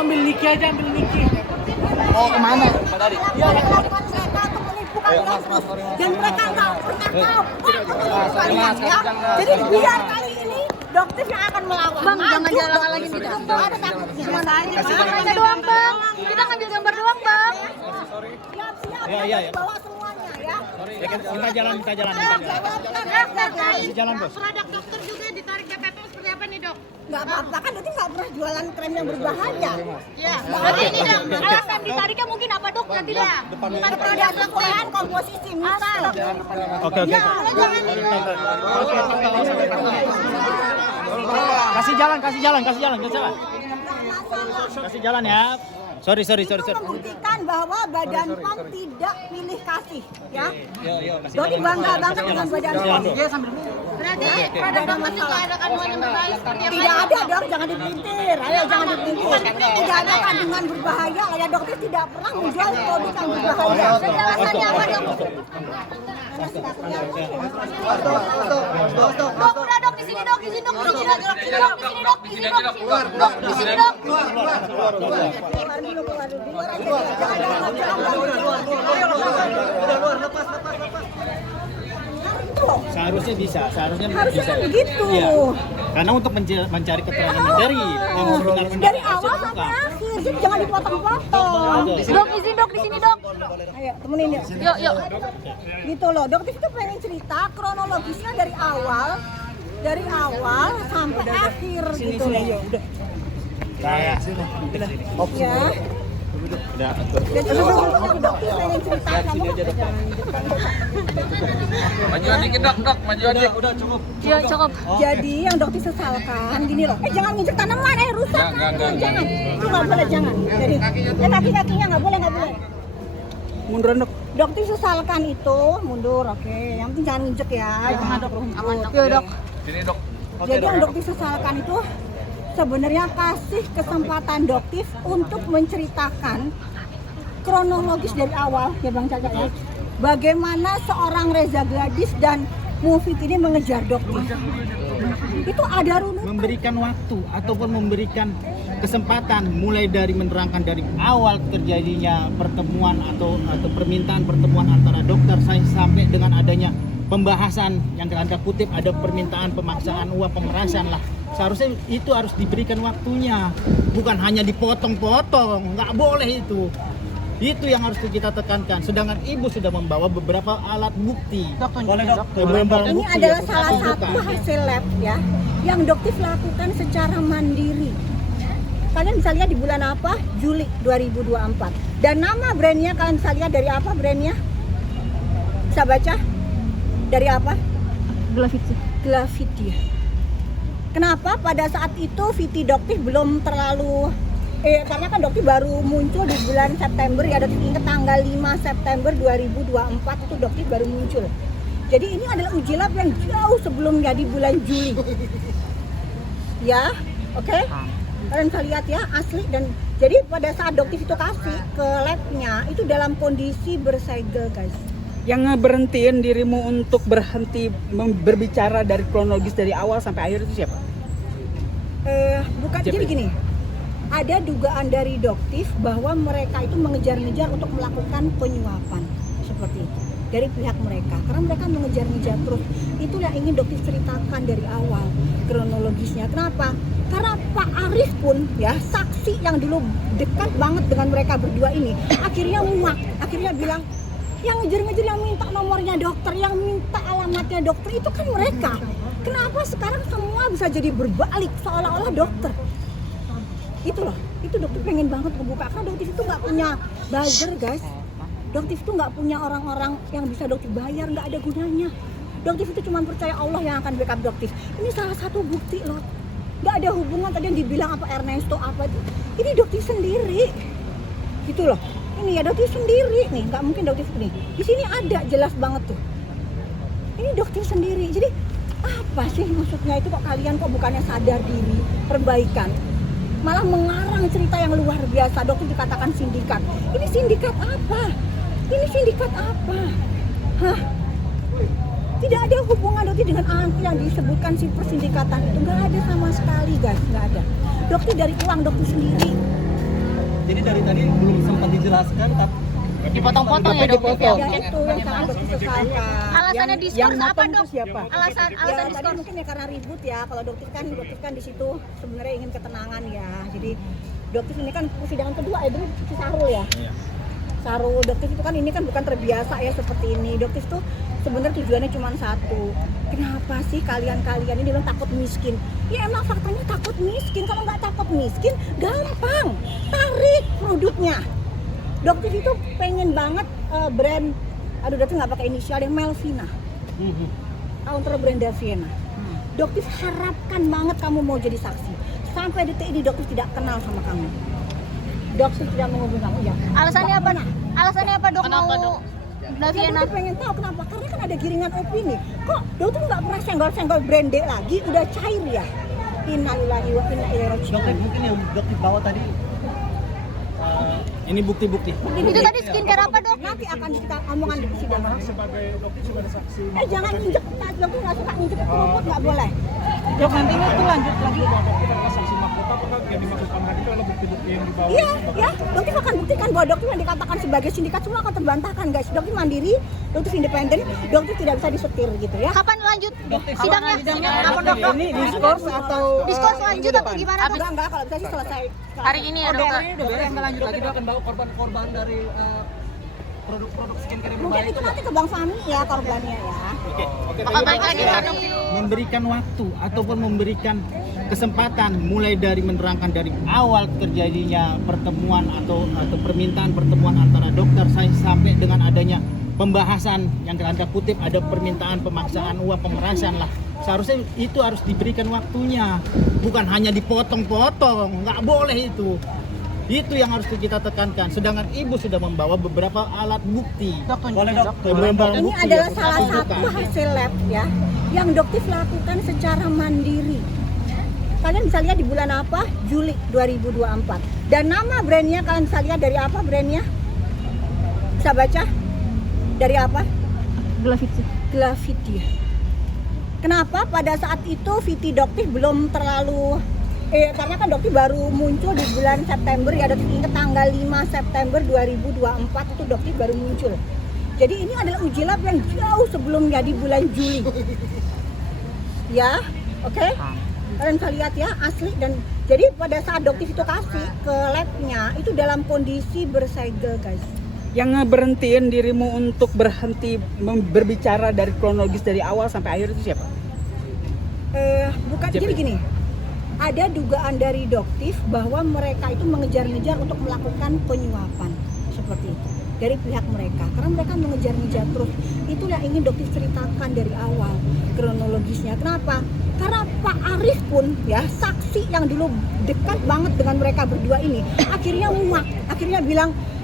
ambil Niki aja, ambil Niki. Mau kemana? Tadi. Iya, ya. Dan mereka nggak pernah tahu ya. Jadi biar kali ini dokter yang akan melawan. Bang, jangan jalan lagi nih. Ada takutnya. Gimana aja sih? Kita doang, Bang. Kita ngambil gambar doang, Bang. Siap-siap. Iya. Bawa semuanya ya. Kita jalan. Jalan, Bos. Produk dokter juga ditarik BPOM seperti apa nih, Dok? Nggak apa-apa kan dokter nggak pernah jualan krem yang berbahaya. Iya. Berarti ini, Dok. Alasan ditariknya mungkin apa, Dok? Nanti, Dok. Bukan produk dokteran komposisi misal. Oke. Kasih jalan. Kasih jalan ya. Sorry. Itu membuktikan bahwa Badan POM tidak pilih kasih, ya. Yuk, kasih Dodi bangga banget dengan Badan POM. Berarti produk dokter juga ada kandungan yang berbahaya seperti apa? Tidak ada dok, jangan dipelintir. Ayo jangan dipelintir. Tidak ada kandungan berbahaya. Ya dokter tidak pernah menjual produk yang berbahaya. Penjelasannya apa, Dok? Dok, udah, Dok, di sini, Dok. Di sini, Dok. Di sini, Dok. Di sini, Dok. Di sini, Dok. Dok, di sini, Dok. Seharusnya bisa. Harusnya kan begitu. Iya. Karena untuk mencari keterangan dari yang sebenarnya Dari awal sampai akhir. Jadi jangan dipotong-potong. Dok, di sini, Dok. Di sini, Dok. Ayo temenin yuk. Yuk. Gitu loh. Dokter itu pengen cerita kronologisnya dari awal sampai akhir gitu loh. Nah, Ya. udah. Jadi dokter pengen cerita kamu Majuan dikit, Dok. Majuan dikit. Udah cukup. Yuk, cukup. Jadi yang dokter sesalkan gini loh. Jangan nginjek tanaman, rusak. Enggak. Jangan. Itu nggak boleh, jangan. Jadi kaki-kakinya nggak boleh. Munduran, Dok. Dokter sesalkan itu mundur, oke. Yang penting jangan nginjek ya. Jangan Aman, Dok. Yuk, Dok. Sini, Dok. Jadi yang dokter sesalkan itu sebenarnya kasih kesempatan dokter untuk menceritakan kronologis dari awal ya Bang Caca ya. Bagaimana seorang Reza Gladys dan Mufid ini mengejar dokter. Itu ada runutan. Memberikan waktu ataupun memberikan kesempatan mulai dari menerangkan dari awal terjadinya pertemuan atau permintaan pertemuan antara dokter sampai dengan adanya pembahasan yang tanda kutip ada permintaan pemaksaan uang pemerasan lah. Seharusnya itu harus diberikan waktunya, bukan hanya dipotong-potong, nggak boleh itu. Itu yang harus kita tekankan. Sedangkan ibu sudah membawa beberapa alat bukti. Ini adalah salah satu hasil lab ya yang dokter lakukan secara mandiri. Kalian bisa lihat di bulan apa? Juli 2024. Dan nama brandnya kalian bisa lihat dari apa brandnya? Bisa baca? Dari apa? Glavidia. Kenapa pada saat itu Viti Doktif belum terlalu karena kan Doktif baru muncul di bulan September ya, Doktif ingat tanggal 5 September 2024 itu Doktif baru muncul. Jadi ini adalah uji lab yang jauh sebelumnya di bulan Juli. Ya, oke? Kalian bisa lihat ya asli. Dan jadi pada saat Doktif itu kasih ke labnya itu dalam kondisi bersegel guys. Yang ngeberhentiin dirimu untuk berhenti berbicara dari kronologis dari awal sampai akhir itu siapa? Bukan, jadi gini, ada dugaan dari Doktif bahwa mereka itu mengejar-ngejar untuk melakukan penyuapan seperti itu dari pihak mereka, karena mereka mengejar-ngejar terus. Itulah yang ingin Doktif ceritakan dari awal kronologisnya. Kenapa? Karena Pak Arif pun ya saksi yang dulu dekat banget dengan mereka berdua ini akhirnya muak, akhirnya bilang yang ngejar-ngejar, yang minta nomornya dokter, yang minta alamatnya dokter itu kan mereka. Kenapa sekarang semua bisa jadi berbalik seolah-olah dokter? Itu loh, itu dokter pengen banget ngebuka. Karena dokter itu nggak punya buzzer guys. Dokter itu nggak punya orang-orang yang bisa dokter bayar, nggak ada gunanya. Dokter itu cuma percaya Allah yang akan backup dokter. Ini salah satu bukti loh. Nggak ada hubungan tadi yang dibilang apa Ernesto apa itu. Ini dokter sendiri, gitu loh. Ini ya dokter sendiri nih, nggak mungkin dokter sendiri. Di sini ada jelas banget tuh. Ini dokter sendiri. Jadi apa sih maksudnya itu kok kalian kok bukannya sadar diri, perbaikan, malah mengarang cerita yang luar biasa. Dokter dikatakan sindikat. Ini sindikat apa? Ini sindikat apa? Hah? Tidak ada hubungan dokter dengan angka yang disebutkan si persindikatan itu. Nggak ada sama sekali guys, nggak ada. Dokter dari uang dokter sendiri. Jadi dari tadi belum sempat dijelaskan, tapi Dipotong-potong ya, Apa Dok? dipotong? Ya itu yang sangat dokter sesalkan. Alasannya yang diskors apa, motong Dok? itu siapa? Alasan Ya alasan tadi diskors. mungkin ya karena ribut ya, kalau dokter kan di situ sebenarnya ingin ketenangan ya. Jadi dokter ini kan persidangan kedua ya, dulu si Sarul ya. Sarul dokter itu kan ini kan bukan terbiasa ya seperti ini. Dokter itu sebenarnya tujuannya cuma satu. Kenapa sih kalian-kalian ini bilang takut miskin? Ya emang faktanya takut miskin. Kalau nggak takut miskin, gampang tarik produknya. Dokter itu pengen banget brand, aduh dokter nggak pakai inisial yang Melvina, counter brand Davina. Dokter harapkan banget kamu mau jadi saksi. Sampai detik ini dokter tidak kenal sama kamu. Dokter tidak menghubungi kamu ya. Alasannya apa? Alasannya apa, Dok? Kenapa, Mau Dok? Daviana? Dokter pengen tahu kenapa? Karena kan ada giringan opini. Kok dokter nggak pernah senggol-senggol brand D lagi? Udah cair ya. Innalillahi wa inna ilaihi raji'un. dokter mungkin yang dokter bawa tadi Ini bukti-bukti. Itu tadi skincare apa, Dok? Nanti akan kita omongan di persidangan. sebagai dokter sebagai saksi. Jangan injek, dokter nggak suka injek kerupuk, nggak boleh. Dok, nanti itu lanjut lagi. Kita adalah saksi mahkota, apakah yang dimaksudkan tadi itu adalah bukti-bukti yang dibawa? Iya, ya. Dokter akan buktikan bahwa dokter yang dikatakan sebagai sindikat semua akan terbantahkan, guys. Dokter mandiri, dokter independen, dokter tidak bisa disetir gitu ya. Kapan lanjut sidangnya? Kapan, Dok? Ini diskors atau Diskors lanjut atau gimana, Dok? Enggak, kalau bisa sih selesai. Hari ini ya, Dok? dokter yang lanjut lagi, kita akan bawa korban-korban dari produk-produk skincare yang Mungkin berbahaya itu nanti ke Bang Fahmi ya korbannya ya. Bakal balik lagi hari Memberikan waktu ataupun memberikan kesempatan mulai dari menerangkan dari awal terjadinya pertemuan atau permintaan pertemuan antara dokter saya sampai dengan adanya pembahasan yang tanda kutip ada permintaan pemaksaan uang pemerasan lah. Seharusnya itu harus diberikan waktunya, bukan hanya dipotong-potong, nggak boleh itu. Itu yang harus kita tekankan. Sedangkan ibu sudah membawa beberapa alat bukti. boleh dok Beberapa Ini bukti adalah yang salah kita satu tunjukkan. hasil lab ya yang dokter lakukan secara mandiri. Kalian bisa lihat di bulan apa? Juli 2024. Dan nama brandnya kalian bisa lihat dari apa brandnya? Bisa baca? Dari apa? Glavidia. Kenapa pada saat itu Viti Doktif belum terlalu karena kan Doktif baru muncul di bulan September ya, Doktif ingat tanggal 5 September 2024 itu Doktif baru muncul. Jadi ini adalah uji lab yang jauh sebelumnya di bulan Juli. Ya, oke? Kalian bisa lihat ya asli. Dan jadi pada saat Doktif itu kasih ke labnya itu dalam kondisi bersegel guys. yang ngeberhentiin dirimu untuk berhenti berbicara dari kronologis dari awal sampai akhir itu siapa? Bukan, jadi gini, ada dugaan dari Doktif bahwa mereka itu mengejar-ngejar untuk melakukan penyuapan seperti itu dari pihak mereka, karena mereka mengejar-ngejar terus. Itu yang ingin Doktif ceritakan dari awal kronologisnya. Kenapa? Karena Pak Arif pun ya, saksi yang dulu dekat banget dengan mereka berdua ini, akhirnya muak, akhirnya bilang